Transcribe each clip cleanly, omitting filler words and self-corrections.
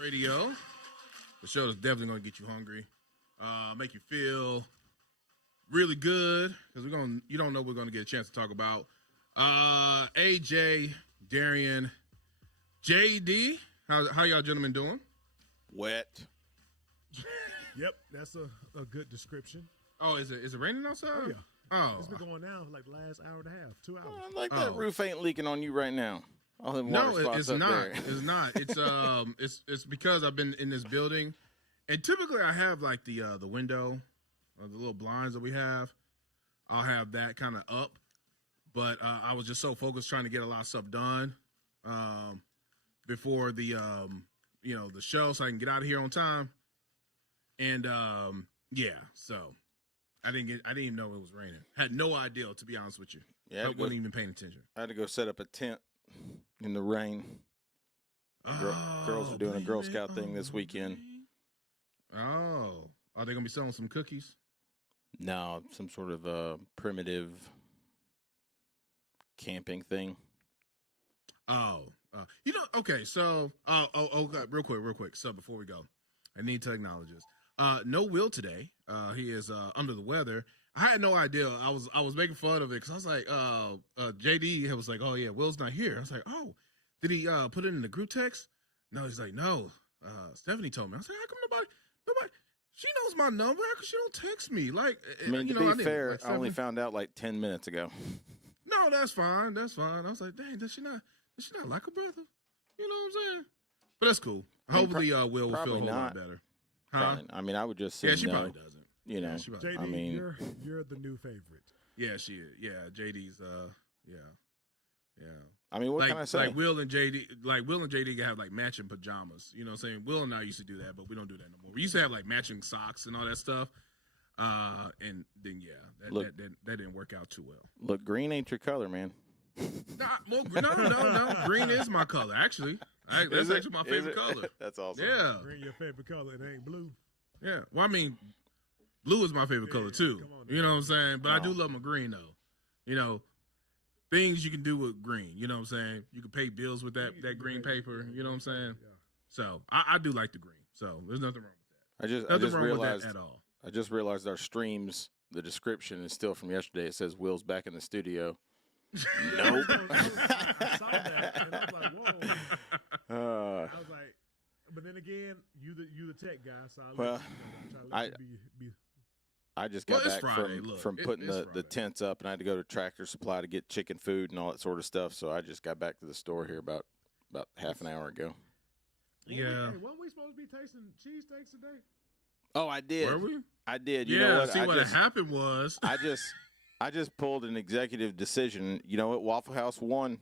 Radio. The show is definitely going to get you hungry, make you feel really good because you don't know we're going to get a chance to talk about AJ, Darian, JD. How y'all gentlemen doing? Wet. Yep, that's a good description. Oh, is it raining outside? Oh, yeah. Oh, It's been going now for like the last hour and a half, 2 hours. Like that roof ain't leaking on you right now. All them water no, spots it's up not. there. It's not. It's because I've been in this building, and typically I have like the window, the little blinds that we have. I'll have that kind of up, but I was just so focused trying to get a lot of stuff done before the the show, so I can get out of here on time. And so I didn't even know it was raining. Had no idea, to be honest with you. Yeah, I wasn't even paying attention. I had to go set up a tent in the rain. Girls are doing a Girl Scout thing this weekend. Oh, are they gonna be selling some cookies? No, some sort of primitive camping thing. Okay, so, real quick. So before we go, I need to acknowledge this. No Will today. He is under the weather. I had no idea. I was making fun of it because I was like, JD was like, oh yeah, Will's not here. I was like, oh, did he put it in the group text? No, he's like, no. Stephanie told me. I was like, how come nobody? She knows my number. How come she don't text me? Like, I mean, to be fair, I only found out like 10 minutes ago. No, that's fine. That's fine. I was like, dang, does she not like her brother? You know what I'm saying? But that's cool. Hopefully, Will feel a whole lot better. Huh? Probably, I mean, I would just say yeah, she no. probably doesn't. You know, JD, I mean, you're the new favorite. Yeah, she is. Yeah, JD's. Yeah. I mean, what can I say? Like Will and JD can have like matching pajamas. You know what I'm saying? Will and I used to do that, but we don't do that no more. We used to have like matching socks and all that stuff. And then that didn't work out too well. Look, green ain't your color, man. No. Green is my color, actually. That's actually my favorite color. That's awesome. Yeah. Green your favorite color. It ain't blue. Yeah. Well, I mean, blue is my favorite color too. You know what I'm saying? But I do love my green though. You know, things you can do with green. You know what I'm saying? You can pay bills with that green paper. You know what I'm saying? Yeah. So I do like the green. So there's nothing wrong with that. I just realized at all. I just realized our streams, the description is still from yesterday. It says Will's back in the studio. Nope. I saw that, and I was like, whoa. I was like, but then again, you the tech guy, so I just got back Friday. from putting the tents up, and I had to go to Tractor Supply to get chicken food and all that sort of stuff. So I just got back to the store here about half an hour ago. Yeah. Weren't we supposed to be tasting cheesesteaks today? Oh, I did. Were we? I did. You know what? See, what happened was I just pulled an executive decision. You know what? Waffle House won.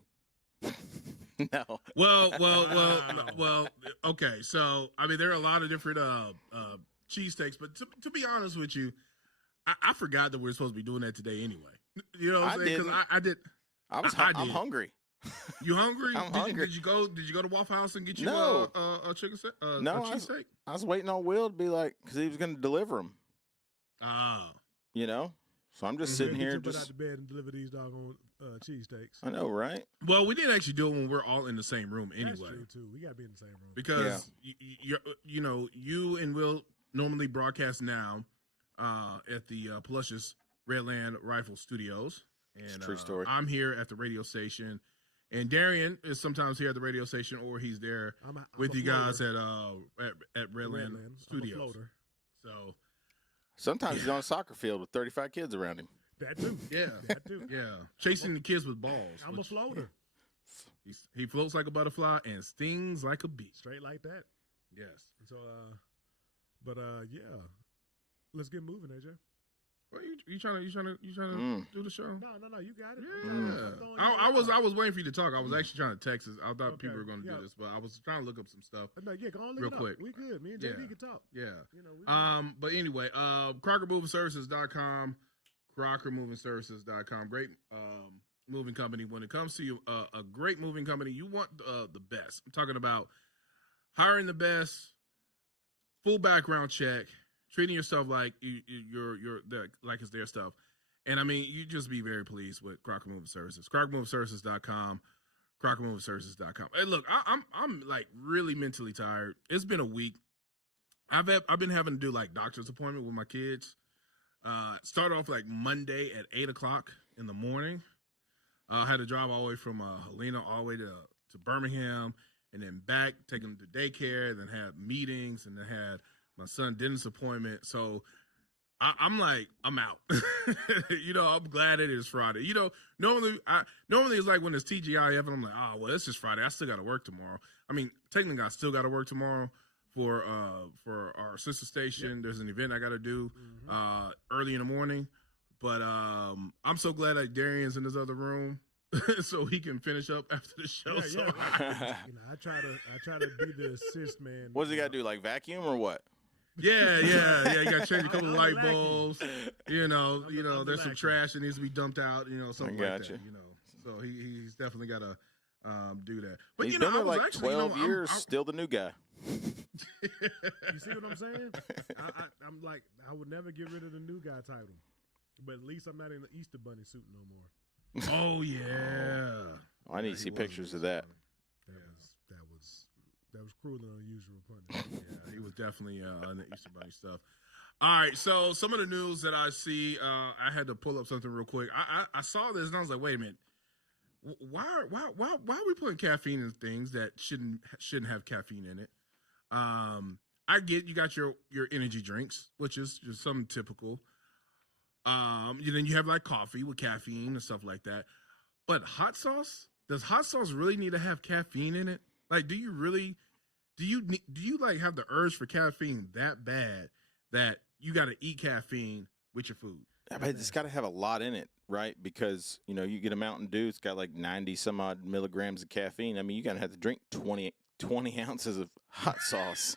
No. Well. Okay, so I mean, there are a lot of different cheesesteaks, but to be honest with you, I forgot that we were supposed to be doing that today anyway. You know what I'm saying? Because I did. I'm hungry. You hungry? I'm hungry. Did you go to Waffle House and get you a chicken cheesesteak? I was waiting on Will to be like, because he was going to deliver them. Oh. You know? So I'm just sitting here. Get out the bed and deliver these doggone cheesesteaks. I know, right? Well, we didn't actually do it when we're all in the same room anyway. That's true, too. We got to be in the same room. Because, you and Will normally broadcast now at the Pluscious Redland Rifle Studios. And true story. I'm here at the radio station. And Darian is sometimes here at the radio station, or he's there with you guys at Redland Studios. So sometimes he's on a soccer field with 35 kids around him. That too. Yeah. That too. Yeah. Chasing the kids with balls. I'm a floater. He floats like a butterfly and stings like a bee. Straight like that. Yes. So, yeah. Let's get moving, AJ. Well, you trying to do the show? No, you got it. Yeah. I was waiting for you to talk. I was actually trying to text. I thought people were going to do this, but I was trying to look up some stuff. No, yeah, go on, real quick. We good. Me and JD can talk. Yeah. You know, but anyway, CrockerMovingServices.com, CrockerMovingServices.com. Great moving company. When it comes to a great moving company, you want the best. I'm talking about hiring the best, full background check, treating yourself like you're like it's their stuff. And I mean, you just be very pleased with Crocker Moving Services. CrockerMovingServices.com. CrockerMovieServices.com. Hey, look, I'm like really mentally tired. It's been a week. I've been having to do like doctor's appointment with my kids. Started off like Monday at 8:00 in the morning. I had to drive all the way from Helena all the way to Birmingham and then back, take them to daycare, then had meetings, and then had my son dentist appointment. So I'm like, I'm out. I'm glad it is Friday. Normally it's like when it's TGIF and I'm like, oh, well, it's just Friday. I still got to work tomorrow. I mean, technically I still got to work tomorrow for our sister station. Yep. There's an event I got to do early in the morning. But I'm so glad that Darian's in this other room so he can finish up after the show. Yeah. I try to be the assist man. What does he got to do, like vacuum or what? Yeah. You got to change a couple of light bulbs. I'm there's some trash that needs to be dumped out. Something like that. you. So he's definitely got to do that. But He's been there like actually, 12 years, still the new guy. You see what I'm saying? I'm like, I would never get rid of the new guy title, but at least I'm not in the Easter Bunny suit no more. Oh yeah. I need to see pictures of that. That was cruel and unusual punishment. Yeah, he was definitely on the Easter Bunny stuff. All right, so some of the news that I see, I had to pull up something real quick. I saw this and I was like, wait a minute, why are we putting caffeine in things that shouldn't have caffeine in it? I get you got your energy drinks, which is just something typical. Then you have like coffee with caffeine and stuff like that. But hot sauce, does hot sauce really need to have caffeine in it? Like, do you like have the urge for caffeine that bad that you got to eat caffeine with your food? I mean, it's got to have a lot in it, right? Because, you get a Mountain Dew, it's got like 90 some odd milligrams of caffeine. I mean, you got to have to drink 20 ounces of hot sauce.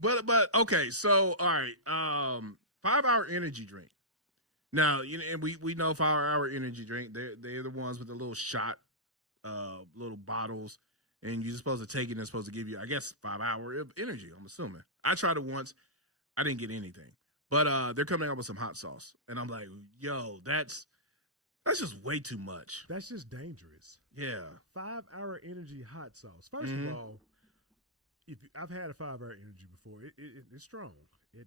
But okay, so all right, 5 Hour energy drink. Now, and we know 5 Hour energy drink. They're the ones with the little shot, little bottles, and you're supposed to take it and it's supposed to give you, I guess, 5 hour of energy. I'm assuming. I tried it once, I didn't get anything. But they're coming out with some hot sauce, and I'm like, yo, that's just way too much. That's just dangerous. Yeah, 5 Hour energy hot sauce. First of all, I've had a 5 Hour energy before. It's strong. It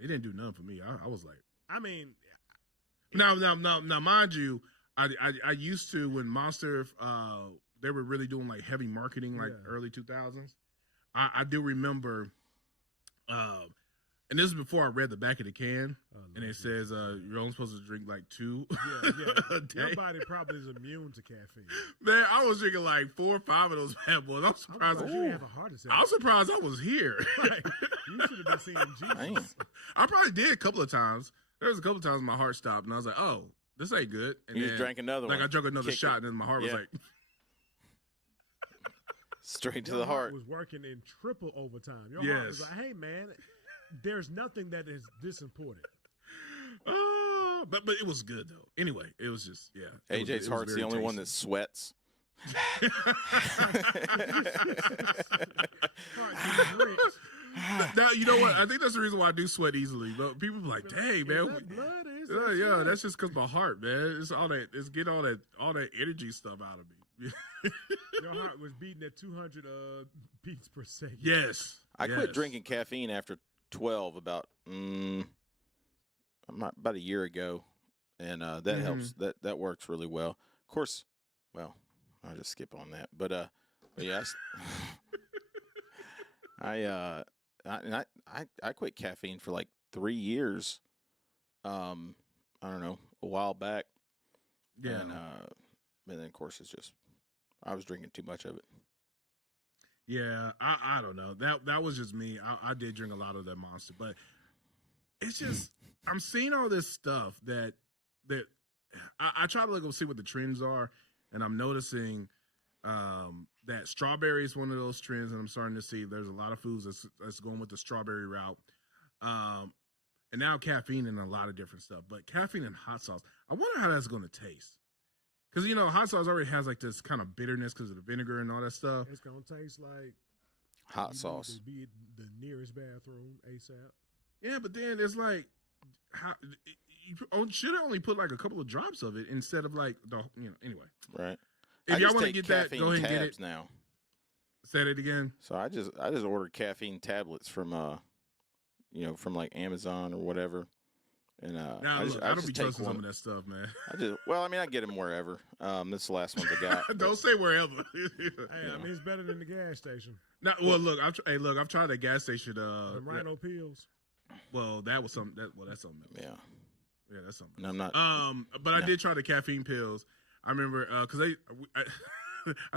didn't do nothing for me. I was like, I mean, now, mind you, I used to when Monster they were really doing like heavy marketing like early 2000s. I do remember, and this is before I read the back of the can, and it says you're only supposed to drink like 2 a day. Your body probably is immune to caffeine. Man, I was drinking like 4 or 5 of those bad boys. I'm surprised. You have a heart attack. I was surprised I was here. Like, you should have been seeing Jesus. I probably did a couple of times. There was a couple of times my heart stopped, and I was like, "Oh, this ain't good." And you just drank another one. Like I drank another shot, and then my heart was like, straight to Your the heart. Was working in triple overtime. Your Yes. heart was like, "Hey, man, there's nothing that is this important." But it was good though. Anyway, it was just AJ's heart's the only one that sweats. Now, you know what? I think that's the reason why I do sweat easily. But people be like, "Dang, man, That blood is that's just because my heart, man. It's all that. It's getting all that energy stuff out of me." Your heart was beating at 200 beats per second. Yes, I quit drinking caffeine after 12 about a year ago, and that helps. That works really well. Of course, well, I'll just skip on that. But yes, I quit caffeine for like 3 years. I don't know, a while back. Yeah. And then of course it's just I was drinking too much of it. Yeah, I don't know. That was just me. I did drink a lot of that Monster, but it's just I'm seeing all this stuff that I try to look and see what the trends are, and I'm noticing that strawberry is one of those trends, and I'm starting to see there's a lot of foods that's going with the strawberry route. And now caffeine and a lot of different stuff, but caffeine and hot sauce. I wonder how that's going to taste. Because, hot sauce already has like this kind of bitterness because of the vinegar and all that stuff. It's going to taste like hot sauce. To be the nearest bathroom ASAP. Yeah, but then it's like, how should have only put like a couple of drops of it instead of like the anyway. Right. If I y'all just want to take get that, caffeine go ahead and get tabs it. now. Say it again. So I just ordered caffeine tablets from from like Amazon or whatever. And Nah, I look, I don't just be take trusting one. some of that stuff, man. I get them wherever. This is the last ones I got. but- Don't say wherever. Hey, I mean, it's better than the gas station. Nah, well, look, I've tried that gas station. The Rhino pills. Well, that was something. That's something else. Yeah. Yeah, that's something. And I'm not. But I No. did try the caffeine pills. I remember because I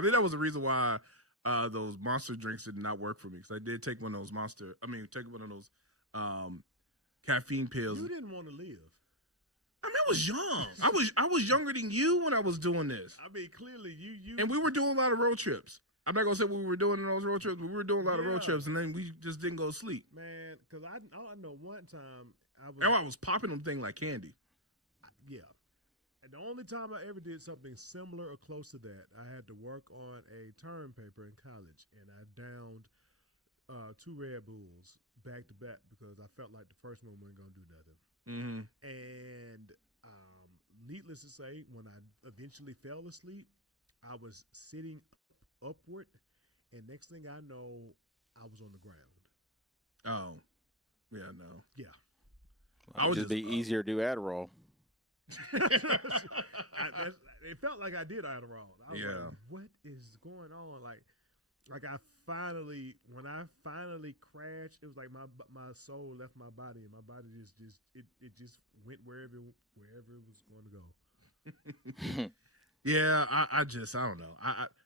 think that was the reason why those Monster drinks did not work for me because I did take one of those take one of those caffeine pills. You didn't want to live. I mean, I was young. I was younger than you when I was doing this, I mean, clearly you. and we were doing a lot of road trips. I'm not gonna say what we were doing in those road trips, but we were doing a lot of road Yeah. trips, and then we just didn't go to sleep. Man, because I know one time I was. And I was popping them thing like candy. Yeah. And the only time I ever did something similar or close to that, I had to work on a term paper in college, and I downed 2 Red Bulls back to back because I felt like the first one wasn't gonna do nothing. Mm-hmm. And needless to say, when I eventually fell asleep, I was sitting upward, and next thing I know, I was on the ground. Oh, yeah, no. Yeah. I was just be just- easier to do Adderall. It felt like I did Adderall. I was Yeah. like, what is going on? Like when I finally crashed, it was like my soul left my body, and my body just went wherever it was going to go. Yeah, I don't know.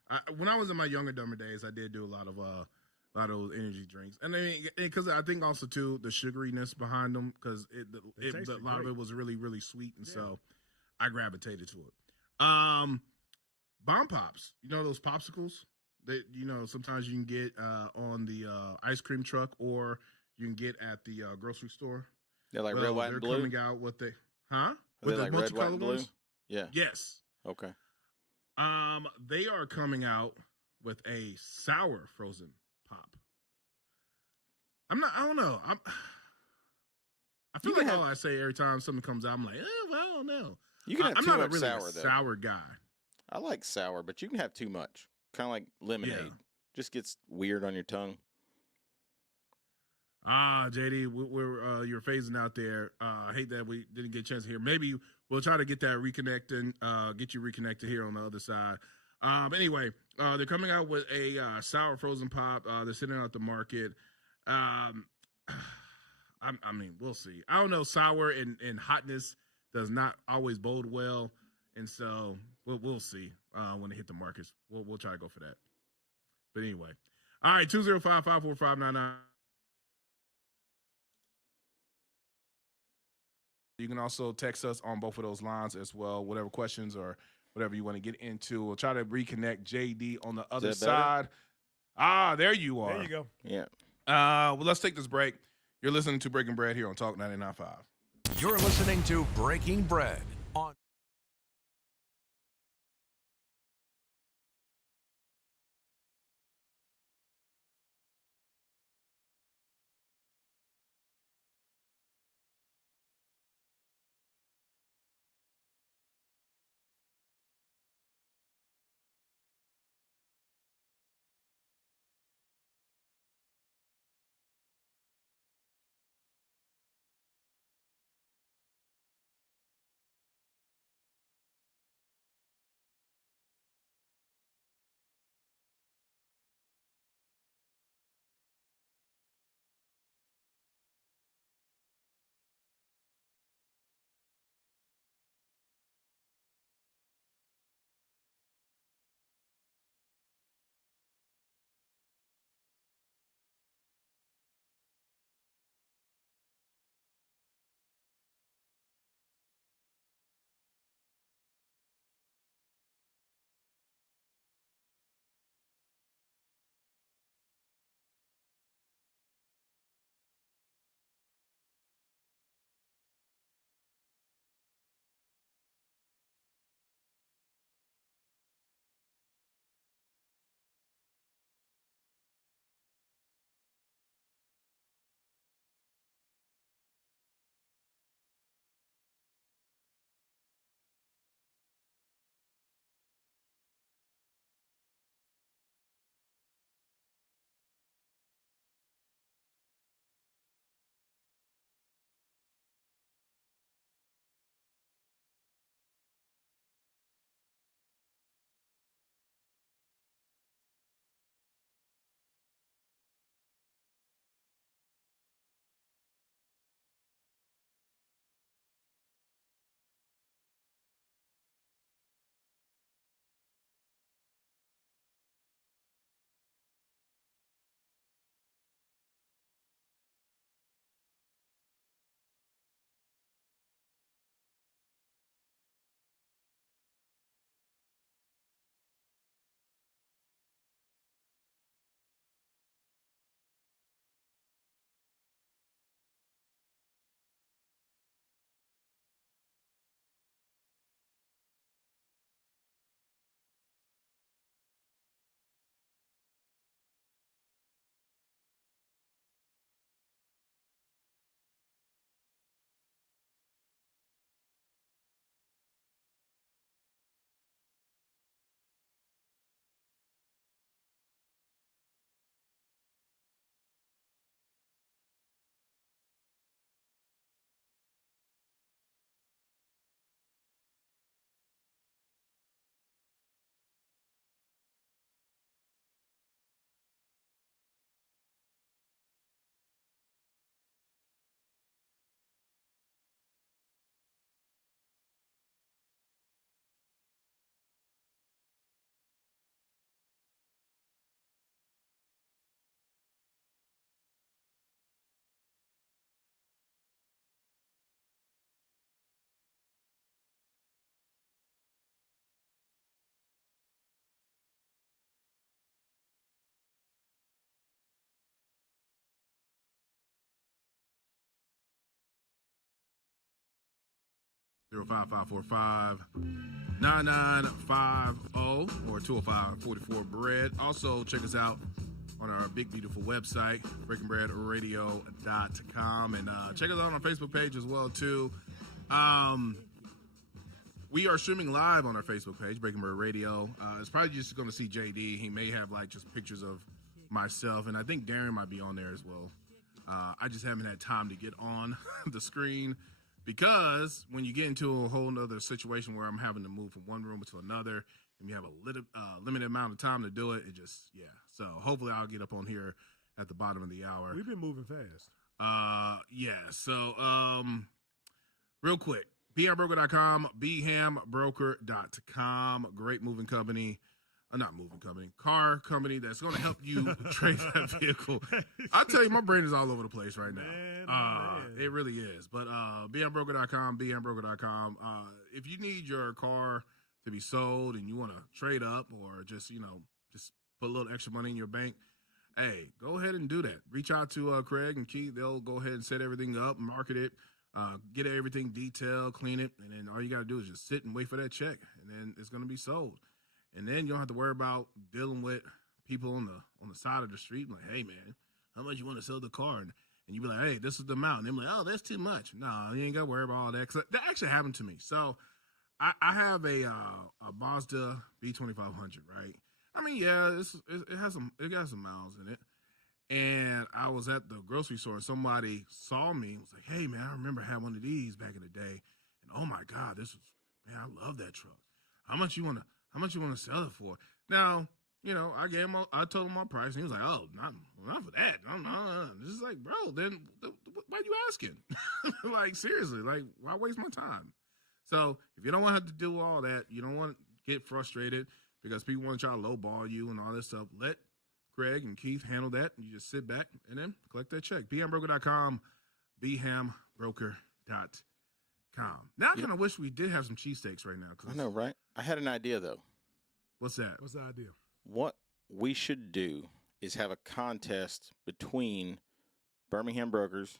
I when I was in my younger, dumber days, I did do a lot of those energy drinks, and because I think also too the sugariness behind them, because They tasted a lot of great. it was really really sweet, and Yeah. so I gravitated to it. Bomb pops, those popsicles that sometimes you can get on the ice cream truck, or you can get at the grocery store. They're like Well, red, white, they're and blue. coming out with Are with they the like red, white, and multicolored blue? ones? Yeah. Yes. Okay. They are coming out with a sour frozen pop. I don't know. I feel You can like have- all I say every time something comes out, I'm like, well, I don't know. You can have I'm too not much really sour a though. sour guy. I like sour, but you can have too much. Kind of like lemonade. Yeah. Just gets weird on your tongue. JD, you're phasing out there. I hate that we didn't get a chance to hear. Maybe we'll try to get that reconnecting, get you reconnected here on the other side. Anyway, they're coming out with a sour frozen pop. They're sitting out the market. I mean, we'll see. I don't know. Sour and hotness does not always bode well, and so we'll see when they hit the markets. We'll try to go for that. But anyway, all right, 205-545-99. You can also text us on both of those lines as well. Whatever questions or whatever you want to get into. We'll try to reconnect JD on the other that better? side. There you are. There you go. Yeah. Well, let's take this break. You're listening to Breaking Bread here on Talk 99.5. You're listening to Breaking Bread on 05-545-9950 or 205-44-BREAD. Also, check us out on our big, beautiful website, breakingbreadradio.com. And check us out on our Facebook page as well, too. We are streaming live on our Facebook page, Breaking Bread Radio. It's probably just going to see JD. He may have, like, just pictures of myself, and I think Darren might be on there as well. I just haven't had time to get on the screen because when you get into a whole other situation where I'm having to move from one room to another and you have a limited amount of time to do it, yeah. So hopefully I'll get up on here at the bottom of the hour. We've been moving fast. Yeah. So real quick, bhambroker.com, bhambroker.com, great moving company. Not moving company, car company that's going to help you trade that vehicle. I tell you, my brain is all over the place right now. Man. It really is. But bhambroker.com, bhambroker.com. If you need your car to be sold and you want to trade up or just put a little extra money in your bank, hey, go ahead and do that. Reach out to Craig and Keith. They'll go ahead and set everything up, market it, get everything detailed, clean it, and then all you got to do is just sit and wait for that check, and then it's going to be sold. And then you don't have to worry about dealing with people on the side of the street like, hey, man, how much you want to sell the car? And you be like, hey, this is the amount. And they're like, oh, that's too much. No, you ain't got to worry about all that. Because that actually happened to me. So I have a Mazda B2500, right? I mean, yeah, it got some miles in it. And I was at the grocery store and somebody saw me and was like, hey, man, I remember having one of these back in the day. And oh, my God, I love that truck. How much you want to sell it for? Now, I told him my price, and he was like, oh, not for that. No. This is like, bro, then why are you asking? Like, seriously, like, why waste my time? So if you don't want to have to do all that, you don't want to get frustrated because people want to try to lowball you and all this stuff, let Craig and Keith handle that. You just sit back and then collect that check. bhambroker.com, bhambroker.com. Now I kind of wish we did have some cheesesteaks right now. I know, right? I had an idea, though. What's that? What's the idea? What we should do is have a contest between Birmingham Brokers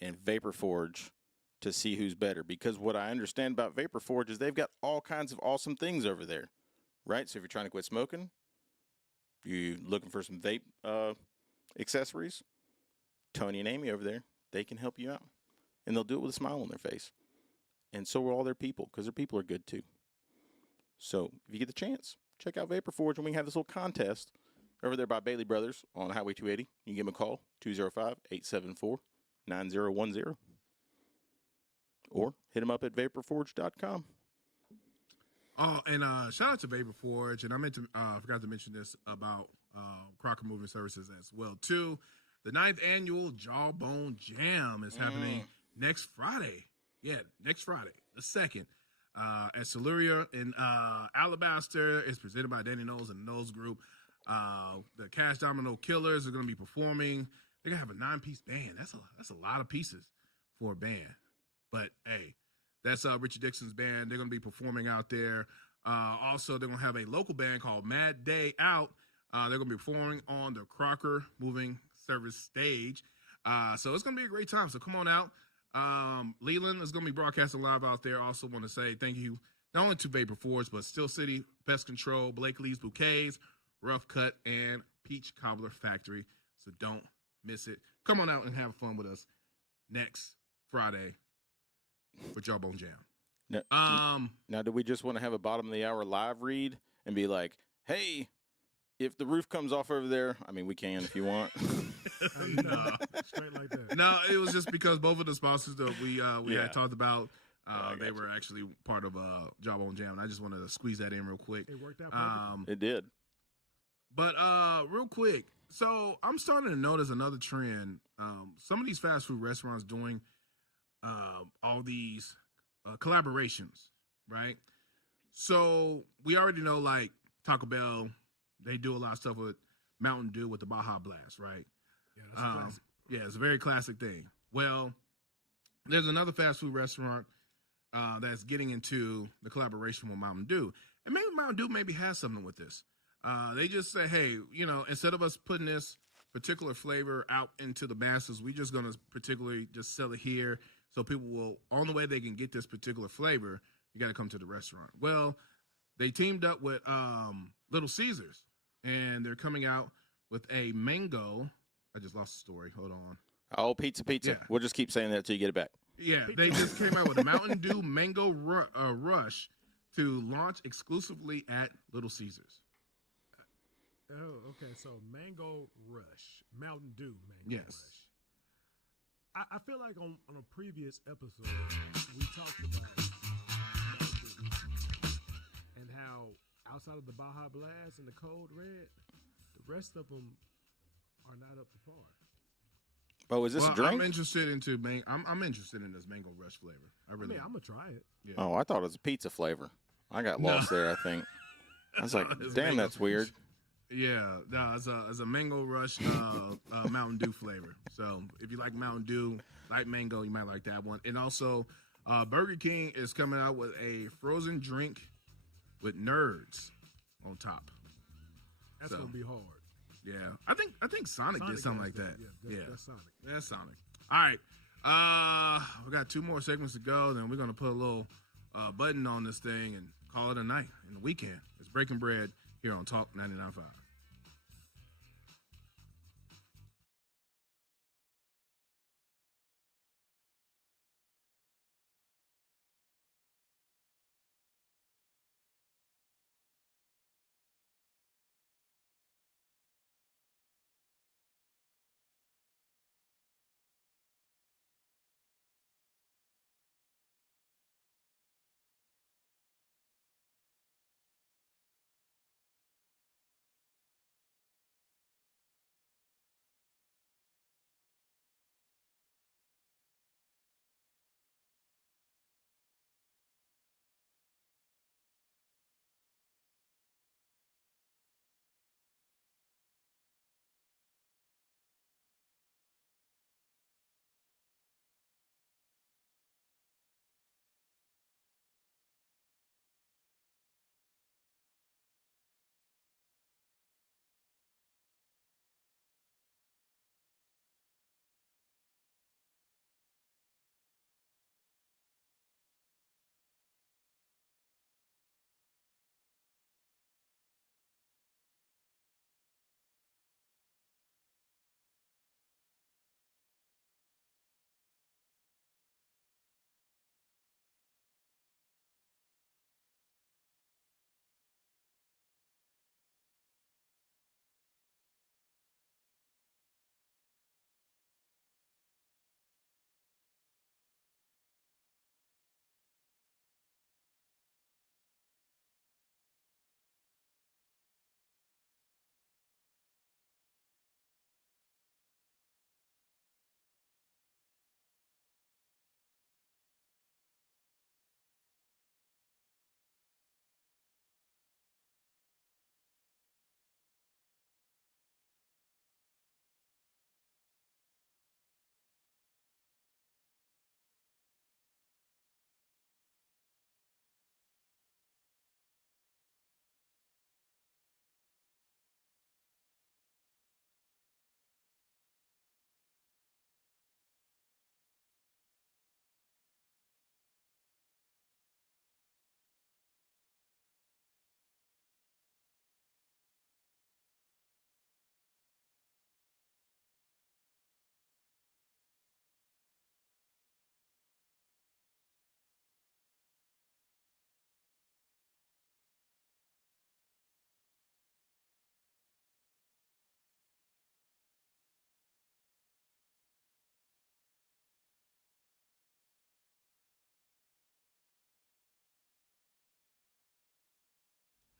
and Vapor Forge to see who's better. Because what I understand about Vapor Forge is they've got all kinds of awesome things over there, right? So if you're trying to quit smoking, you looking for some vape accessories, Tony and Amy over there, they can help you out. And they'll do it with a smile on their face. And so are all their people, because their people are good too. So if you get the chance, check out Vapor Forge, and we can have this little contest over there by Bailey Brothers on Highway 280. You can give them a call, 205-874-9010. Or hit them up at vaporforge.com. Oh, and shout out to Vapor Forge, and I forgot to mention this about Crocker Moving Services as well too. The 9th annual Jawbone Jam is happening next Friday. Yeah, next Friday, the 2nd, at Siluria in Alabaster. It's presented by Danny Knowles and the Knowles Group. The Cash Domino Killers are going to be performing. They're going to have a 9-piece band. That's a lot of pieces for a band. But, hey, that's Richard Dixon's band. They're going to be performing out there. Also, they're going to have a local band called Mad Day Out. They're going to be performing on the Crocker Moving Service stage. So it's going to be a great time. So come on out. Leland is going to be broadcasting live out there. Also want to say thank you not only to Vapor Forge, but Steel City, Pest Control, Blake Lee's Bouquets, Rough Cut, and Peach Cobbler Factory. So don't miss it. Come on out and have fun with us next Friday for Jawbone Jam. Now, do we just want to have a bottom of the hour live read and be like, hey, if the roof comes off over there, I mean, we can if you want. Straight like that. No, it was just because both of the sponsors that we had talked about, they were actually part of Jawbone Jam, and I just wanted to squeeze that in real quick. It worked out perfectly. It did. But real quick, so I'm starting to notice another trend. Some of these fast food restaurants doing all these collaborations, right? So we already know, like Taco Bell, they do a lot of stuff with Mountain Dew with the Baja Blast, right? Yeah, that's a classic. Yeah, it's a very classic thing. Well, there's another fast food restaurant that's getting into the collaboration with Mountain Dew. And maybe Mountain Dew maybe has something with this. They just say, hey, instead of us putting this particular flavor out into the masses, we just going to particularly just sell it here So people will, on the way they can get this particular flavor, you got to come to the restaurant. Well, they teamed up with Little Caesars, and they're coming out with a mango. I just lost the story. Hold on. Oh, pizza. Yeah. We'll just keep saying that until you get it back. Yeah, they just came out with a Mountain Dew Mango Rush to launch exclusively at Little Caesars. Oh, okay. So Mango Rush, Mountain Dew Mango Yes. Rush. I feel like on a previous episode we talked about Mountain Dew and how outside of the Baja Blast and the Code Red, the rest of them are not up to par. Oh, is this Well, a drink? I'm interested I'm interested in this Mango Rush flavor. I really. I'm gonna try it. Yeah. Oh, I thought it was a pizza flavor. I got lost there, I think. I was like, It's damn, mango that's weird. Yeah, no, it's a Mango Rush Mountain Dew flavor. So if you like Mountain Dew, like mango, you might like that one. And also, Burger King is coming out with a frozen drink with nerds on top. That's So, gonna be hard. Yeah, I think Sonic did something has like that. Yeah, that's Sonic. That's Sonic. All right, we got 2 more segments to go. Then we're gonna put a little button on this thing and call it a night in the weekend. It's Breaking Bread here on Talk 99.5.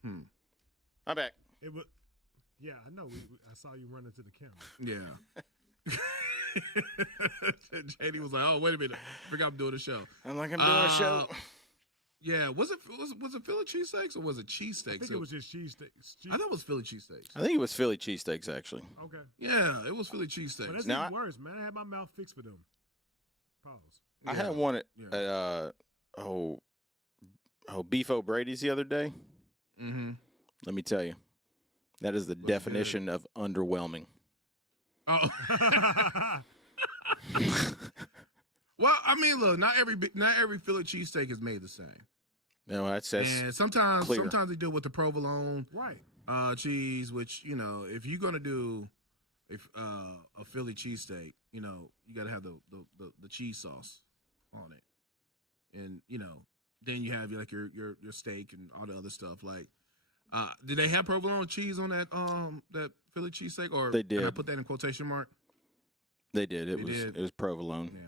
I'm back. It was. Yeah, I know. I saw you run into the camera. Yeah. JD was like, "Oh, wait a minute, I forgot I'm doing a show." I'm like, I'm doing a show. Yeah, was it Philly cheesesteaks or was it I cheesesteaks? think it was just cheesesteaks. I thought it was Philly cheesesteaks. I think it was Philly cheesesteaks, actually. Okay. Yeah, it was Philly But cheesesteaks. that's Now even worse, man. I had my mouth fixed for them. Pause. I Yeah. had one at, Yeah. Beef O'Brady's the other day. Mm-hmm. Let me tell you, that is the good. definition of underwhelming. Oh. Well, I mean, look, not every Philly cheesesteak is made the same. No, that's And sometimes clear. they do it with the provolone Right. cheese, which, you know, if you're gonna do a Philly cheesesteak, you know, you gotta have the cheese sauce on it, and you know, then you have like your steak and all the other stuff. Like, did they have provolone cheese on that Philly cheesesteak, or They Can I did. put that in quotation mark? they did. They did. It was provolone. Yeah.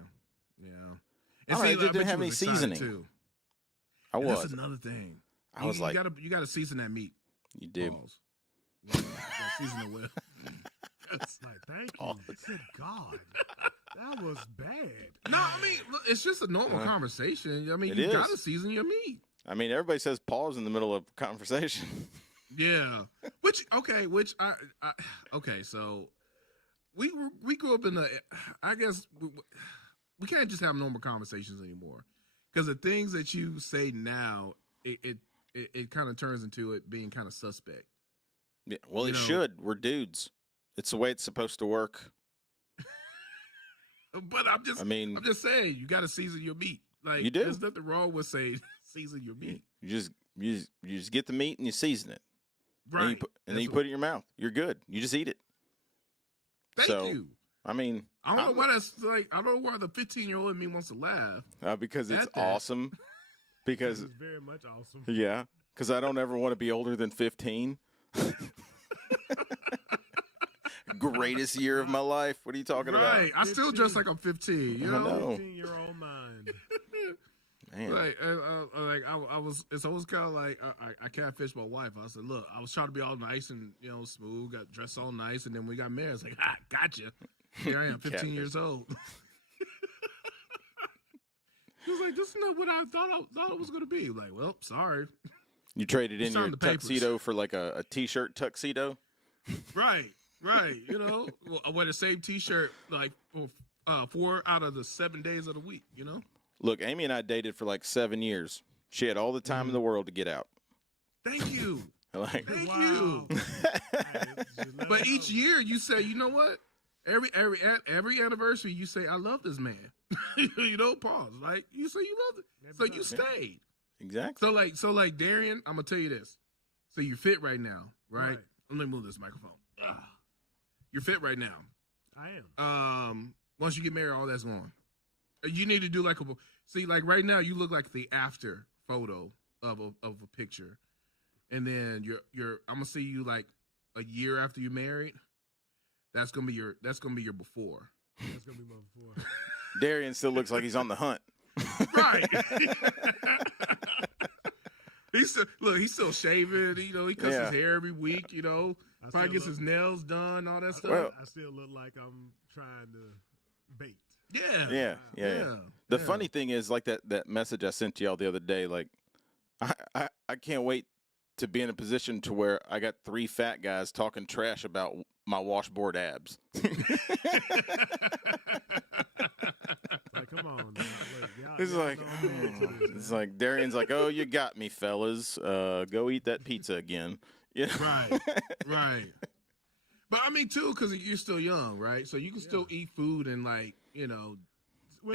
I don't know, it I didn't bet have you any was excited, seasoning. too. I And was. That's another thing. I was like, you gotta season that meat. you did. Pause. You gotta season it well. It's like, thank you. Good God. That was bad. No, I mean, look, it's just a normal conversation. I mean, It you is. gotta season your meat. I mean, everybody says pause in the middle of conversation. Yeah. Which I okay, so we grew up in the, I guess we can't just have normal conversations anymore, because the things that you say now, it kind of turns into it being kind of suspect. Yeah, well, You it know- should. We're dudes. It's the way it's supposed to work. But I'm I just saying, you got to season your meat. Like, You do. There's nothing wrong with saying season your meat. You just get the meat and you season it. Right. And then you put it in your mouth. You're good. You just eat it. Thank so, you. I mean, I don't know why that's like. I don't know why the 15-year-old in me wants to laugh. because it's at that. awesome. Because It was very much awesome. yeah, because I don't ever want to be older than 15. Greatest year of my life. What are you talking Right. about? I still dress like I'm 15. You I know. know. 15-year-old mind. Man. Like, I was. It's always kind of like I catfished my wife. I said, "Look, I was trying to be all nice and smooth, got dressed all nice, and then we got married. I was like, gotcha. Here I am, 15 Catfish. years old." He was like, "This is not what I thought it was going to be." I'm like, well, sorry. You traded in Sign your the papers. tuxedo for like a t-shirt tuxedo. Right. Well, I wear the same T-shirt like for 4 out of the 7 days of the week. Look, Amy and I dated for like 7 years. She had all the time in the world to get out. Thank you. Like, Thank Wow. you. Just let But it each go. year you say, you know what? Every anniversary you say, I love this man. Pause. Like you say you love it. So you stayed. exactly. So like Darian, I'm gonna tell you this. So you're fit right now, right? Right. Let me move this microphone. Ugh. You're fit right now. I am. Once you get married, all that's gone. You need to do like like right now you look like the after photo of a picture, and then I'm gonna see you like a year after you're married. That's gonna be your before. That's going to be my before. Darian still looks like he's on the hunt. Right. He's still shaving. He cuts Yeah. his hair every week. I Probably still gets look- his nails done, all that stuff. Well- I still look like I'm trying to bait. yeah. Yeah. The funny thing is, like that message I sent to y'all the other day, like I can't wait to be in a position to where I got 3 fat guys talking trash about my washboard abs. Like, come on. Now. Look, y'all- It's y'all like, know I'm into this, it's man. like Darian's like, oh, you got me, fellas. Go eat that pizza again. Yeah. Right. But I mean, too, because you're still young, right? So you can still eat food and With-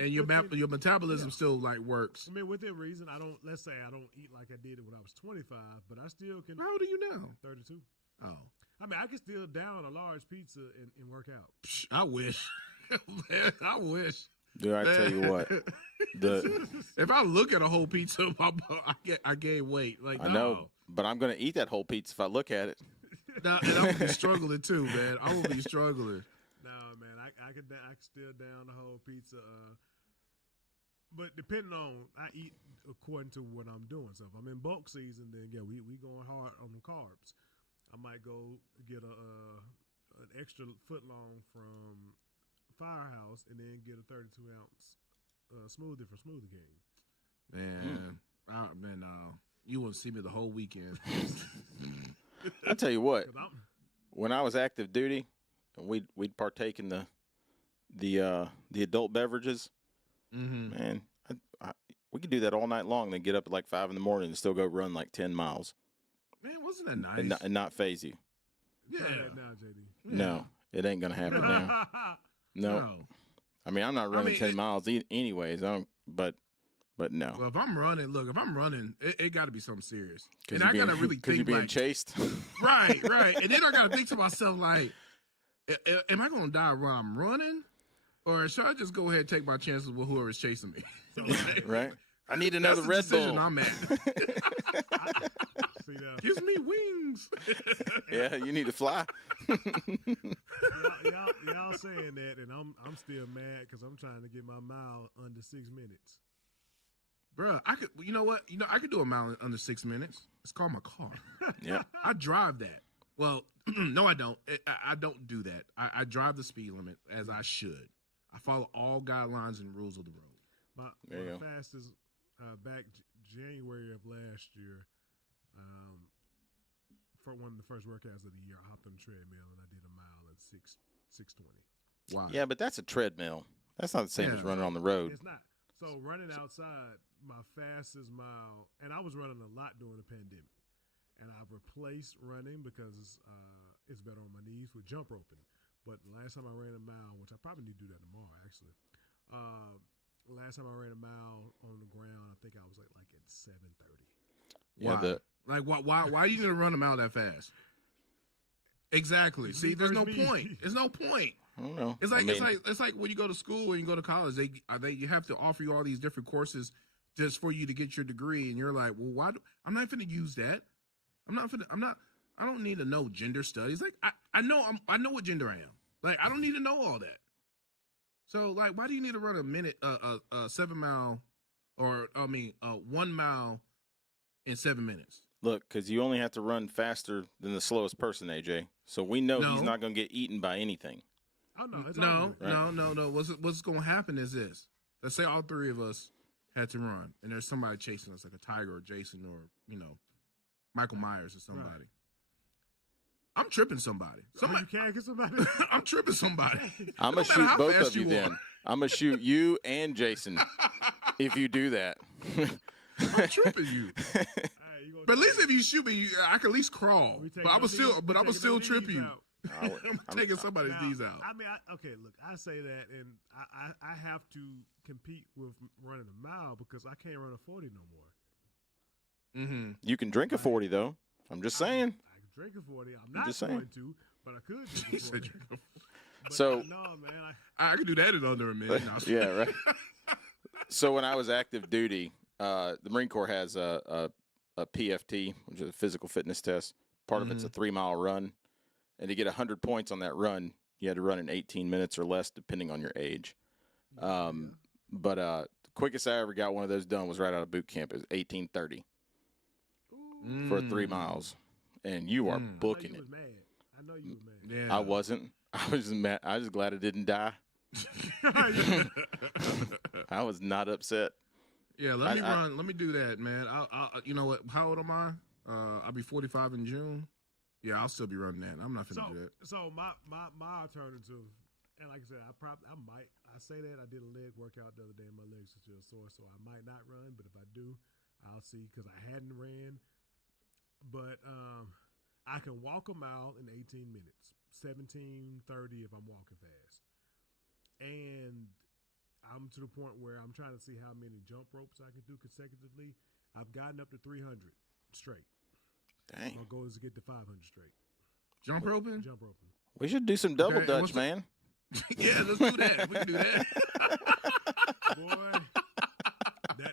and your within- your metabolism still like works. I mean, within reason, let's say I don't eat like I did when I was 25, but I still can. How old are you now? 32. Oh, I mean, I can still down a large pizza and work out. psh, I wish. Man, I wish. Dude, I tell you what, If I look at a whole pizza, I gain weight. Like, I know, but I'm gonna eat that whole pizza if I look at it. Nah, and I would be struggling too, man. I would be struggling. No, man, I can still down the whole pizza. But depending on, I eat according to what I'm doing. So if I'm in bulk season, then yeah, we going hard on the carbs. I might go get an extra foot long from Firehouse and then get a 32 ounce smoothie from Smoothie King. Man, you wouldn't see me the whole weekend. I tell you what, 'Cause I'm, when I was active duty, we'd partake in the adult beverages. Mm-hmm. Man, we could do that all night long. Then get up at like 5 in the morning and still go run like 10 miles Man, wasn't that nice? and not phase you. try Yeah. that now, JD. No, it ain't gonna happen now. No, I mean, I'm not running mean, 10 miles anyways. But no. Well, if I'm running, it got to be something serious. And you're I got to being- really 'cause you're think being like, chased. right. And then I got to think to myself like, am I going to die while I'm running? Or should I just go ahead and take my chances with whoever's chasing me? Right? I need to know That's the Red decision Bull. I'm at. See, Gives me wings. Yeah, you need to fly. y'all saying that, and I'm still mad because I'm trying to get my mile under 6 minutes. Bruh, I could. You know what? I could do a mile in under 6 minutes. It's called my car. Yeah. I drive that. Well, no, I don't. I don't do that. I drive the speed limit as I should. I follow all guidelines and rules of the road. There you My go. fastest back January of last year, for one of the first workouts of the year, I hopped on the treadmill and I did a mile at 6:20. Wow. Yeah, but that's a treadmill. That's not the same as Yeah. running on the road. It's not. So running outside, my fastest mile, and I was running a lot during the pandemic, and I've replaced running because it's better on my knees with jump roping. But the last time I ran a mile, which I probably need to do that tomorrow, actually. Last time I ran a mile on the ground, I think I was like at 7:30. Yeah, Why? Why are you gonna run them out that fast? Exactly. See, there's no versus me. point. There's no point. I don't know. It's I like mean, it's like when you go to school and you go to college, you have to offer you all these different courses just for you to get your degree, and you're like, well, why? I'm not going to use that. I don't need to know gender studies. Like I know what gender I am. Like I don't need to know all that. So like, why do you need to run a 7 mile, or 1 mile in 7 minutes? look, because you only have to run faster than the slowest person, AJ. So we know he's No. not going to get eaten by anything. Oh no, it's No, over. Right. no. What's going to happen is this. Let's say all three of us had to run, and there's somebody chasing us, like a tiger or Jason or, Michael Myers or somebody. I'm tripping somebody. You can't get somebody. I'm tripping somebody. I'm No going to matter shoot how both fast of you you then. are. I'm going to shoot you and Jason if you do that. I'm tripping you. Hey, you gonna But at least if you shoot me, I can at least crawl. we taking But I would the still, knees- but we I would taking still the trip knees you. out. I'm taking somebody's Now, knees out. I mean, okay, look, I say that, and I have to compete with running a mile because I can't run a 40 no more. Mm-hmm. You can drink a 40, though. I'm just saying. I can drink a 40. I'm not just saying. going to, but I could drink a 40. But So- no, man, I can do that in under a minute. No, Yeah, right. So when I was active duty, the Marine Corps has a PFT, which is a physical fitness test. Part of it's a 3-mile run. And to get 100 points on that run, you had to run in 18 minutes or less, depending on your age. But the quickest I ever got one of those done was right out of boot camp. It was 18:30 for 3 miles. And you are booking you it. was mad. I know you was mad. Yeah. I wasn't. I was mad. I was just glad I didn't die. I was not upset. Yeah, let me I- run. Let me do that, man. I you know what? How old am I? I'll be 45 in June. Yeah, I'll still be running that. I'm not finna do that. So my alternative, and like I said, I say that I did a leg workout the other day, and my legs are still sore, so I might not run. But if I do, I'll see because I hadn't ran. But I can walk a mile in 18 minutes, 17:30 if I'm walking fast, and I'm to the point where I'm trying to see how many jump ropes I can do consecutively. I've gotten up to 300 straight. Dang. My goal is to get to 500 straight. Jump roping? Jump roping. We should do some double Okay, and dutch, what's the- man. Yeah, let's do that. We can do that. Boy, that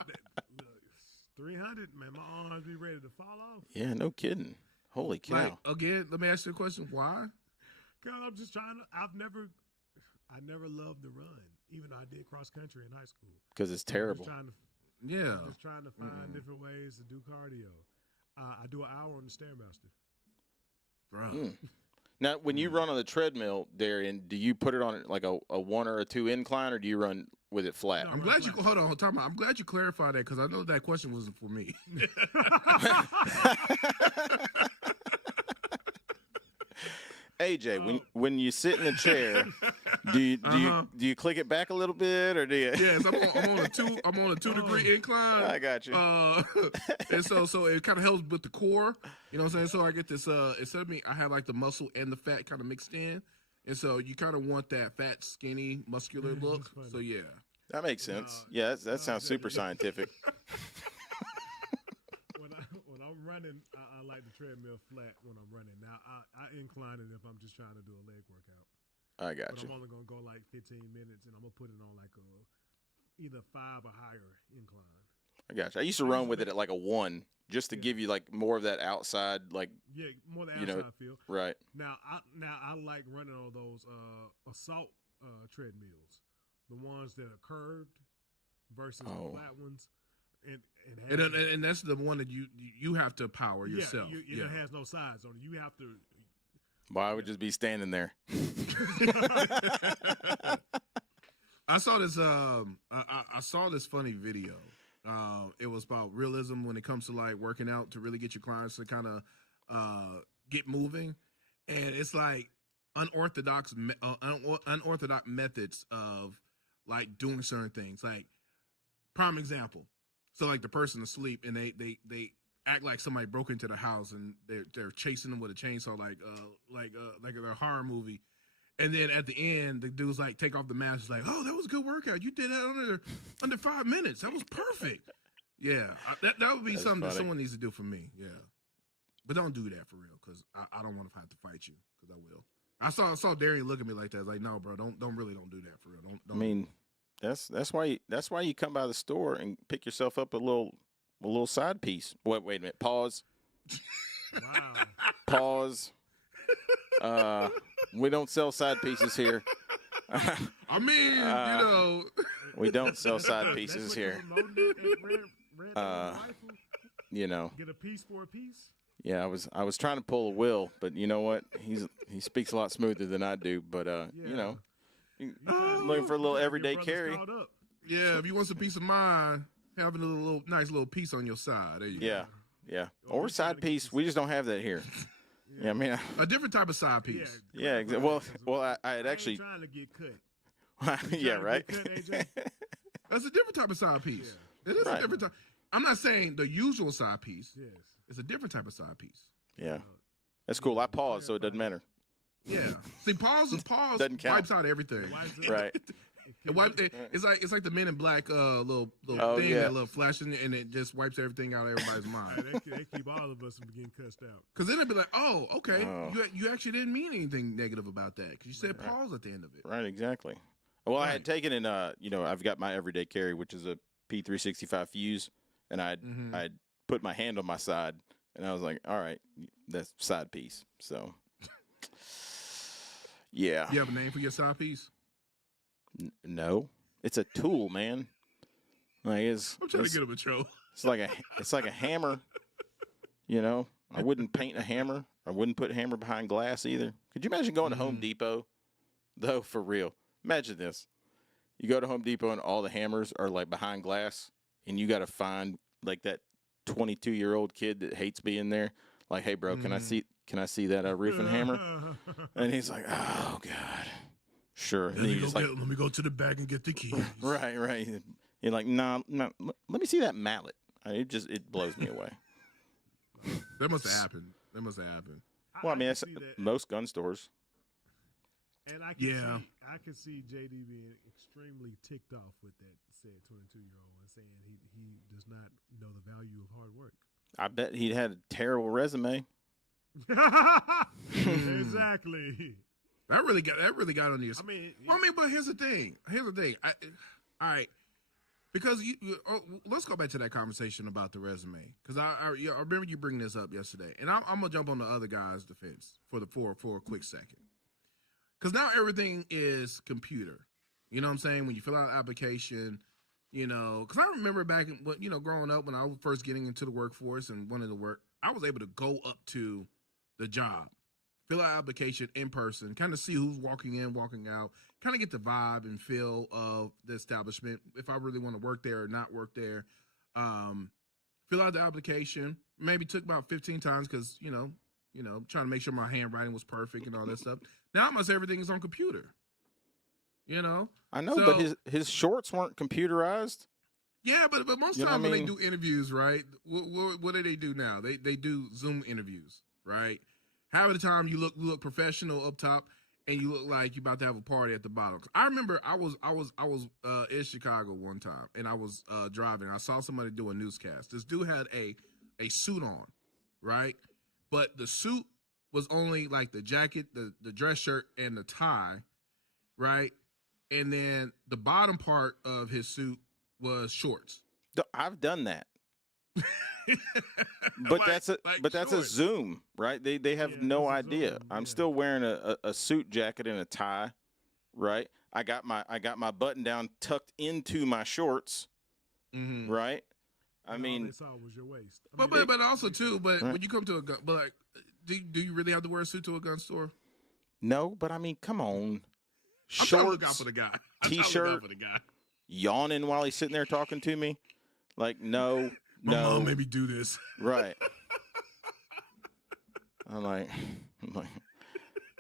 look, 300, man, my arms be ready to fall off. Yeah, no kidding. Holy cow. Like, again, let me ask you a question. Why? Cause I'm just trying to. I never loved to run, even though I did cross country in high school. Because it's I'm terrible. Yeah. just trying to find different ways to do cardio. I do an hour on the Stairmaster. Bro. Now, when you run on the treadmill, Darian, do you put it on like a 1 or a 2 incline, or do you run with it flat? No. I'm glad you hold on. Time out. I'm glad you clarified that because I know that question wasn't for me. AJ, when you sit in the chair, do you click it back a little bit, or do you? Yes, I'm on a 2-degree incline. I got you. And so it kind of helps with the core. You know what I'm saying? So I get this. Instead of me, I have like the muscle and the fat kind of mixed in, and so you kind of want that fat, skinny, muscular That's look. funny. So yeah. That makes sense. Yeah, that sounds super scientific. When I'm running, I like the treadmill flat when I'm running. Now I incline it if I'm just trying to do a leg workout. I But got I'm you. only gonna go like 15 minutes, and I'm gonna put it on like either 5 or higher incline. I got you. I used to run with it at like a 1 just to give you like more of that outside, like, Yeah, more the You know, outside feel. right. Now I like running on those assault treadmills, the ones that are curved versus Oh. the flat ones, and And that's the one that you have to power yourself. It has no sides on it. You have to. Well, I would just be standing there. I saw this. I saw this funny video. It was about realism when it comes to like working out to really get your clients to kind of get moving, and it's like unorthodox methods of like doing certain things. Like prime example. So like the person asleep and they act like somebody broke into the house and they're chasing them with a chainsaw like a horror movie. And then at the end, the dude's like, take off the mask. He's like, oh, that was a good workout. You did that under 5 minutes. That was perfect. Yeah, that would be That's something that funny. someone needs to do for me. Yeah, but don't do that for real, because I don't want to have to fight you, because I will. I saw Darian look at me like that. I was like, no, bro, don't do that for real. Don't. I mean, that's why you come by the store and pick yourself up a little side piece. Wait a minute. Pause. Wow. Pause. We don't sell side pieces here. I mean, you know. We don't sell side That's pieces what here. you're promoting at Red Rifle? You know. Get a piece for a piece. Yeah, I was trying to pull a Will, but you know what? He speaks a lot smoother than I do. But you know, looking for a little Your everyday brother's carry. caught up. Yeah, if you want some peace of mind, having a little nice little piece on your side. There you go. Yeah. Or Or we trying side to get piece. this- We just don't have that here. Yeah, I mean, A different type of side piece. yeah. Well, I had I actually. ain't trying to get cut. Yeah, trying to right. get cut, AJ? That's a different type of side piece. It is Right. a different type. I'm not saying the usual side piece. Yes. It's a different type of side piece. Yeah, that's cool. I paused, so it doesn't matter. Yeah. See, pause Doesn't count. wipes out everything. Why is it- Right. It's like the Men in Black little Oh, thing yeah. that little flashing, and it just wipes everything out of everybody's Hey, mind. they keep all of us from getting cussed out. Because then it'd be like, oh, okay, Oh. you actually didn't mean anything negative about that because you said pause at the end of it. Right. Exactly. Well, I Right. had taken in I've got my everyday carry, which is a P365 fuse, and I'd put my hand on my side, and I was like, all right, that's side piece. So. Yeah. You have a name for your side piece? No, it's a tool, man. Like I'm trying to get him a show. it's like a hammer. You know, I wouldn't paint a hammer. I wouldn't put a hammer behind glass either. Could you imagine going to Home Depot, though? For real, imagine this: you go to Home Depot and all the hammers are like behind glass, and you got to find like that 22-year-old kid that hates being there. Like, hey, bro, can I see that roofing hammer? And he's like, oh god. Sure. And then you just like, Let me go to the back and get the keys. right. You're like, nah, let me see that mallet. It blows me away. That must have happened. Well, I mean, can that's see that. most gun stores. And I can Yeah. I can see JD being extremely ticked off with that said 22-year-old and saying he does not know the value of hard work. I bet he'd had a terrible resume. Exactly. That really got under your. I mean, But here's the thing. All right, because let's go back to that conversation about the resume, because I remember you bringing this up yesterday, and I'm gonna jump on the other guy's defense for a quick second, because now everything is computer. You know what I'm saying? When you fill out an application, you know, because I remember back growing up when I was first getting into the workforce and wanted to work, I was able to go up to the job, fill out application in person, kind of see who's walking in, walking out, kind of get the vibe and feel of the establishment, if I really want to work there or not work there. Fill out the application, maybe took about 15 times because, trying to make sure my handwriting was perfect and all that stuff. Now almost everything is on computer, I know, So- but his shorts weren't computerized. Yeah, but most You know times what I when they mean? do interviews, right? What do they do now? They do Zoom interviews, right? Half of the time you look professional up top, and you look like you about to have a party at the bottom. I remember I was in Chicago one time, and I was driving. I saw somebody do a newscast. This dude had a suit on, right? But the suit was only like the jacket, the dress shirt, and the tie, right? And then the bottom part of his suit was shorts. I've done that. But that's a shorts. Zoom, right? They have no that's a idea. Zoom, I'm yeah. still wearing a suit jacket and a tie, right? I got my button down tucked into my shorts, Mm-hmm. right? I All mean, they saw was your waist. But also too, but when you come to a gun, but like, do you really have to wear a suit to a gun store? no, but I mean, come on. I'm trying to look out Shorts, for the guy. I'm trying to look t-shirt. out for the guy. yawning while he's sitting there talking to me. Like, no, My no. mom made me do this. Right. I'm like,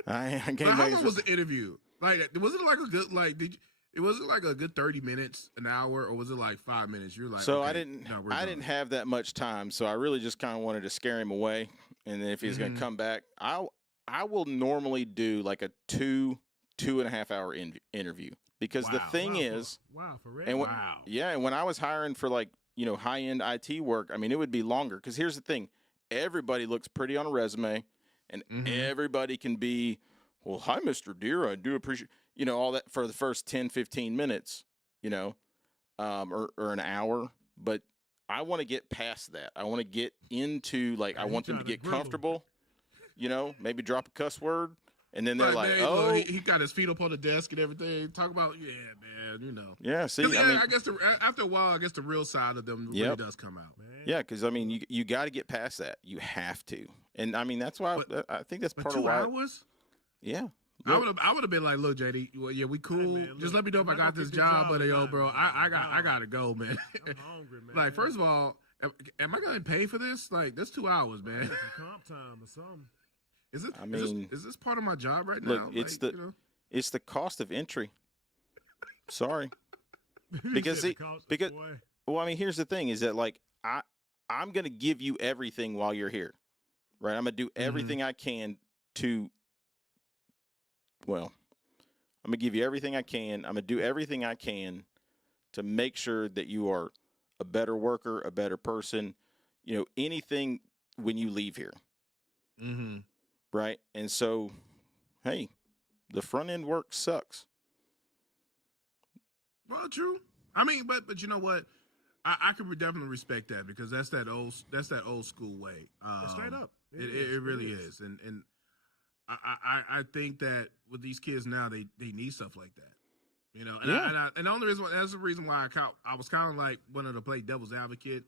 I can't But how make long was the interview? Like, was it like a good it was it like a good 30 minutes, an hour, or was it like 5 minutes? You're like, So okay, I didn't no, we're I done. didn't have that much time, so I really just kind of wanted to scare him away. And then if he's going Mhm. to come back, I will normally do like a 2.5 hour interview, because the Wow. thing is, For real. and when, Wow. yeah, and when I was hiring for like, high end IT work, I mean, it would be longer, because here's the thing: everybody looks pretty on a resume, and Mhm. everybody can be, well, hi, Mr. Deere, I do appreciate, all that for the first 10, 15 minutes, or an hour. But I want to get past that. I want to get into, like, I Yeah, want he them to trying to get grill 'em. comfortable, maybe drop a cuss word, and then they're Right, like, man, oh, look, he got his feet up on the desk and everything. Talk about, yeah, man, yeah, see, 'Cause, I mean, I guess after a while, I guess the real side of them really Yep. does come out. Man. yeah, because I mean, you got to get past that. You have to, and I mean that's why I think that's But part 2 of why. hours? Yeah, I would have been like, look, JD, well, yeah, we cool. man, Just look, let me know if I'm I not got gonna this keep this job, job but yo, tonight, bro, man. I gotta go, man. I'm hungry, man. Like, first of all, am I gonna pay for this? Like, that's 2 hours, man. Get some comp time or something. Is it? I mean, is this part of my job right look, now? it's Like, it's the cost of entry. Sorry. You Because said the see, cost, because- boy. Well, I mean, here's the thing: is that, like, I'm gonna give you everything while you're here, right? I'm gonna do everything I can to. Well, I'm gonna give you everything I can. I'm gonna do everything I can to make sure that you are a better worker, a better person. Anything when you leave here, Mm-hmm. right? And so, hey, the front end work sucks. Well, true. I mean, but you know what? I could definitely respect that, because that's that old school way. Straight up. It really is. And I think that with these kids now, they need stuff like that. And Yeah. and the only reason that's the reason why I was kind of like wanted to play devil's advocate,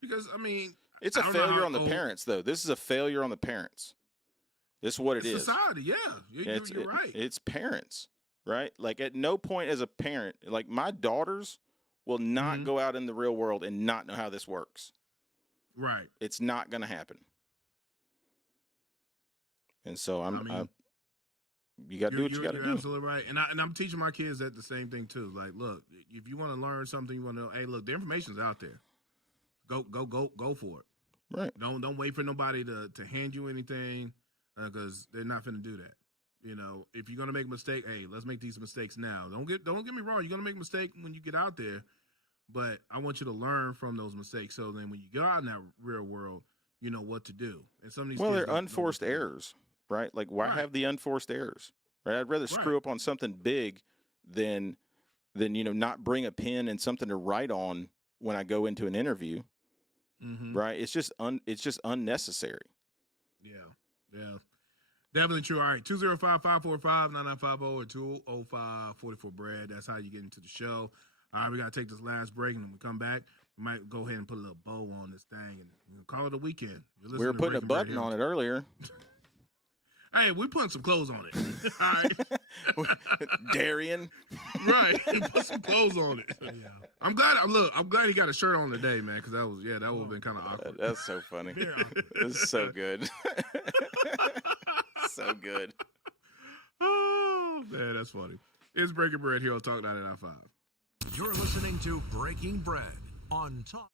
because I mean, It's I a don't know failure how on the old- parents, though. This is a failure on the parents. This is what it it's is. society. Yeah, you're right. It's parents, right? Like, at no point as a parent, like, my daughters will not Mhm. go out in the real world and not know how this works. Right. It's not going to happen. And so you got to do what you got to You're do. absolutely right, and I'm teaching my kids that the same thing too. Like, look, if you want to learn something, you want to know, hey, look, the information's out there. Go for it. Right. Don't wait for nobody to hand you anything, because they're not finna do that. If you're gonna make a mistake, hey, let's make these mistakes now. Don't get me wrong. You're gonna make a mistake when you get out there, but I want you to learn from those mistakes. So then when you get out in that real world, you know what to do. And some of these Well, kids they're don't know what unforced to do. errors, right? Like, why Right. have the unforced errors? Right? I'd rather screw up on something big than not bring a pen and something to write on when I go into an interview. Mhm. Right? It's just unnecessary. Yeah. Definitely true. All right, 205-545-9950 or 205-44-BREAD. That's how you get into the show. All right, we got to take this last break, and when we come back, we might go ahead and put a little bow on this thing and call it a weekend. We were putting a button on it earlier. Hey, we putting some clothes on it. All right. Darian. Right. Put some clothes on it. Yeah. I'm glad he got a shirt on today, man, because that would have been kind of awkward. That's so funny. Very awkward. That's so good. So good. Oh, man, that's funny. It's Breaking Bread here on Talk 99.5. You're listening to Breaking Bread on Talk.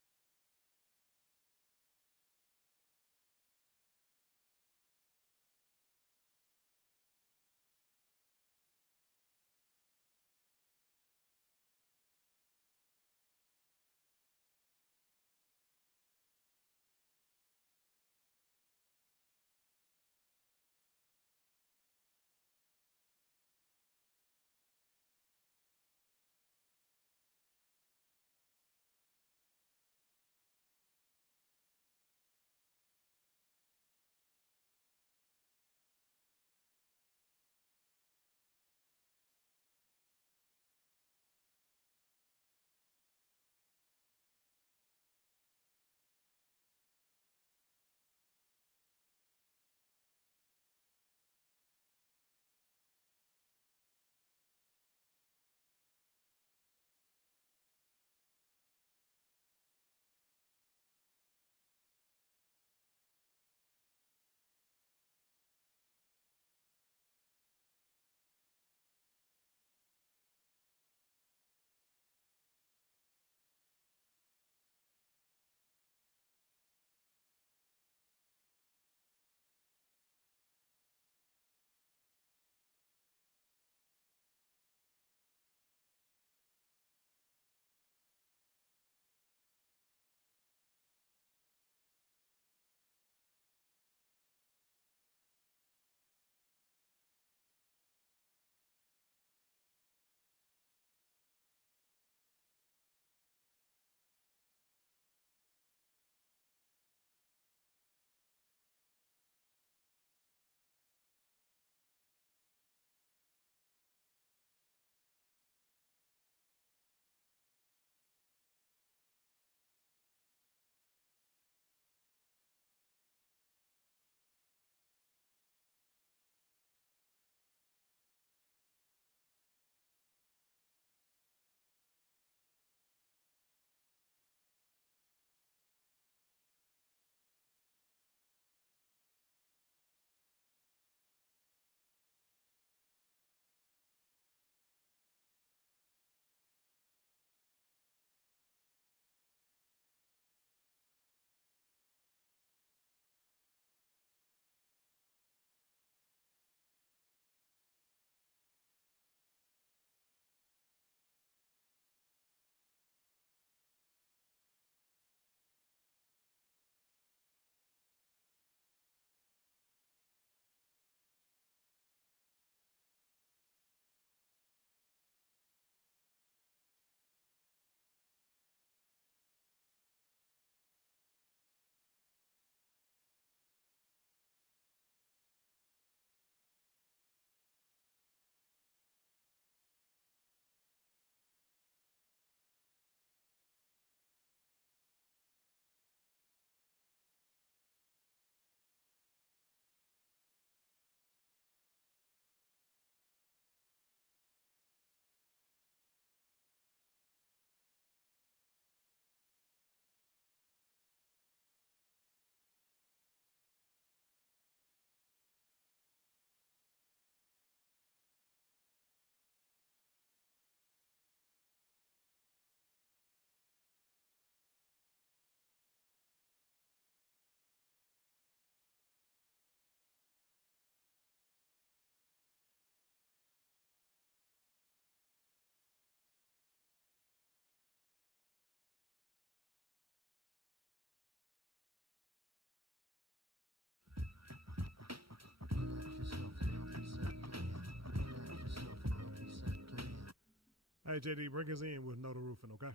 Hey, JD, bring us in with No to Roofing, okay?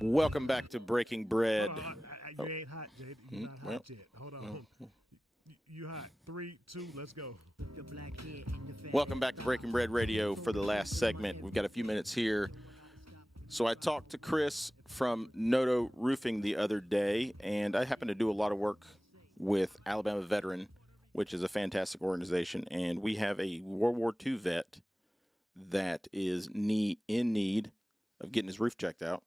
Welcome back to Breaking Bread. Hold on, you ain't hot, JD. You're not hot well, yet. Hold on. You hot. 3, 2, let's go. Welcome back to Breaking Bread Radio for the last segment. We've got a few minutes here. So I talked to Chris from Noto Roofing the other day, and I happen to do a lot of work with Alabama Veteran, which is a fantastic organization, and we have a World War II vet that is in need of getting his roof checked out.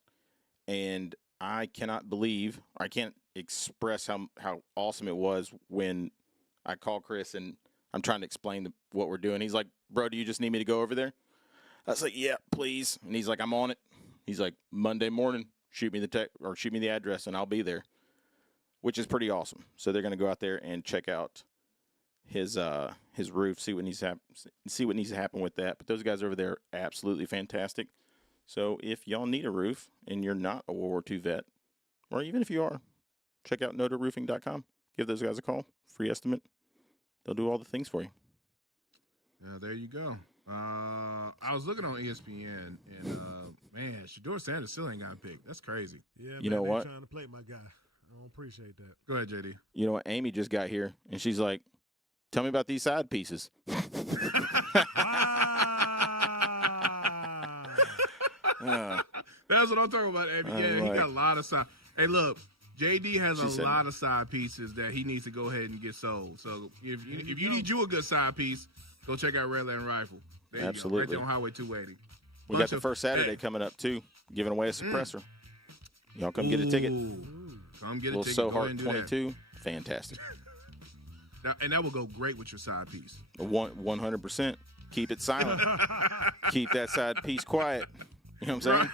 And I cannot believe, I can't express how awesome it was when I called Chris and I'm trying to explain what we're doing. He's like, bro, do you just need me to go over there? I was like, yeah, please. And he's like, I'm on it. He's like, Monday morning, shoot me the address and I'll be there, which is pretty awesome. So they're going to go out there and check out his roof, see what needs to happen with that. But those guys over there are absolutely fantastic. So if y'all need a roof and you're not a World War II vet, or even if you are, check out notoroofing.com. Give those guys a call. Free estimate. They'll do all the things for you. There you go. I was looking on ESPN, and man, Shedeur Sanders still ain't got a pick. That's crazy. Yeah, You man, know they what? trying to play my guy. I don't appreciate that. Go ahead, JD. You know what? Amy just got here, and she's like, tell me about these side pieces. That's what I'm talking about, Amy. Yeah, he got a lot of side. Hey, look, JD has a lot of side pieces that he needs to go ahead and get sold. So if you need you a good side piece, go check out Redland Rifle. There you Absolutely. go, right there on Highway 280. We got the first Saturday coming up, too, giving away a suppressor. Y'all come get a ticket. Come get a Little ticket. So Go ahead Heart and do 22. Fantastic. and that will go great with your side piece. 100%. Keep it silent. Keep that side piece quiet. You know what I'm saying?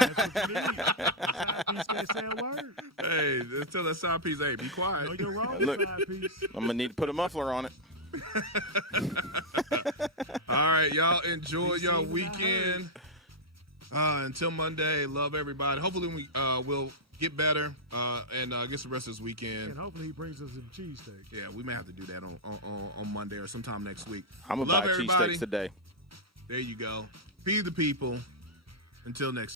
That's what you need. Side piece can't say a word. Hey, just tell that side piece, hey, be quiet. No, you're wrong, Look. side piece. I'm going to need to put a muffler on it. All right, y'all enjoy your weekend. Until Monday, love everybody. Hopefully we will get better and get some rest this weekend. And hopefully he brings us some cheesesteak. Yeah, we may have to do that on Monday or sometime next week. I'm going to Love buy everybody. cheesesteaks today. There you go. Feed the people. Until next